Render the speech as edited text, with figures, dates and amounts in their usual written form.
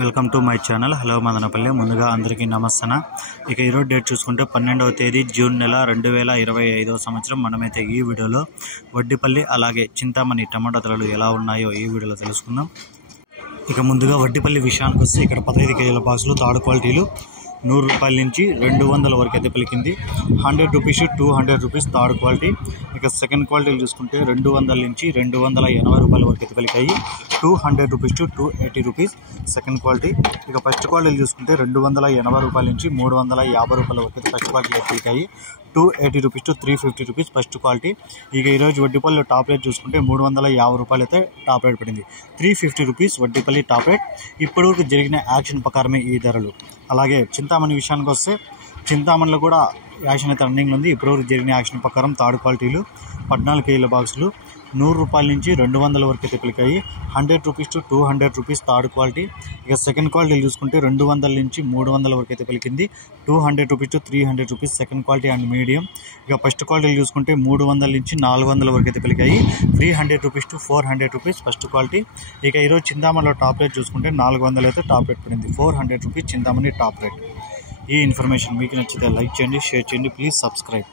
Welcome to my channel. Hello Madanapalle. ముందుగా అందరికీ నమస్తే. ఇక ఈరోజు డేట్ చూసుకుంటే 12వ తేదీ జూన్ నెల 2025వ సంవత్సరం. మనమైతే ఈ వీడియోలో వడ్డిపల్లి అలాగే చింతామణి టమాటా ధరలు ఎలా ఉన్నాయో ఈ వీడియోలో తెలుసుకుందాం. ఇక ముందుగా వడ్డిపల్లి విషయానికి వస్తే ఇక్కడ 15 కేజీల బాక్సులు థర్డ్ క్వాలిటీలు 100 రూపాయల నుంచి 200 వరకు అయితే పలికింది. 100 రూపీస్ 200 రూపీస్ థర్డ్ క్వాలిటీ. ఇక సెకండ్ క్వాలిటీలు చూసుకుంటే 200 నుంచి 280 రూపాయల వరకు అయితే పలికాయి. 200 రూపీస్ 280 రూపీస్ సెకండ్ క్వాలిటీ. ఇక ఫస్ట్ క్వాలిటీలు చూసుకుంటే 280 రూపాయల నుంచి 350 రూపాయల వరకు అయితే ఫస్ట్ క్వాలిటీ అయితే పలికాయి. 280 రూపీస్ 350 రూపీస్ ఫస్ట్ క్వాలిటీ. ఇక ఈరోజు వడ్డిపల్లి టాప్ రేట్ చూసుకుంటే 350 రూపాయలు అయితే టాప్ రేట్ పడింది. 350 రూపీస్ వడ్డిపల్లి టాప్ రేట్. ఇప్పటివరకు జరిగిన యాక్షన్ ప్రకారమే ఈ ధరలు. అలాగే చింతామణి విషయానికి వస్తే చింతామణిలో కూడా యాక్షన్ అయితే రన్నింగ్ ఉంది. ఇప్పటివరకు జరిగిన యాక్షన్ ప్రకారం థర్డ్ క్వాలిటీలు 14 కేజీల బాక్సులు 100 రూపాయల నుంచి 200 వరకు అయితే పలికాయి. 100 రూపీస్ 200 రూపీస్ థర్డ్ క్వాలిటీ. ఇక సెకండ్ క్వాలిటీలు చూసుకుంటే 200 నుంచి 300 వరకు అయితే పలికింది. 200 rupees 300 rupees second quality and medium. ఇక ఫస్ట్ క్వాలిటీలు చూసుకుంటే 300 నుంచి 400 వరకు అయితే పలికాయి. 300 రూపీస్ 400 రూపీస్ ఫస్ట్ క్వాలిటీ. ఇక ఈరోజు చింతామణిలో టాప్ రేట్ చూసుకుంటే 400 అయితే టాప్ రేట్ పడింది. 400 రూపీస్ చింతామణి టాప్ రేట్. ఈ ఇన్ఫర్మేషన్ మీకు నచ్చితే లైక్ చేయండి, షేర్ చేయండి, ప్లీజ్ సబ్స్క్రైబ్.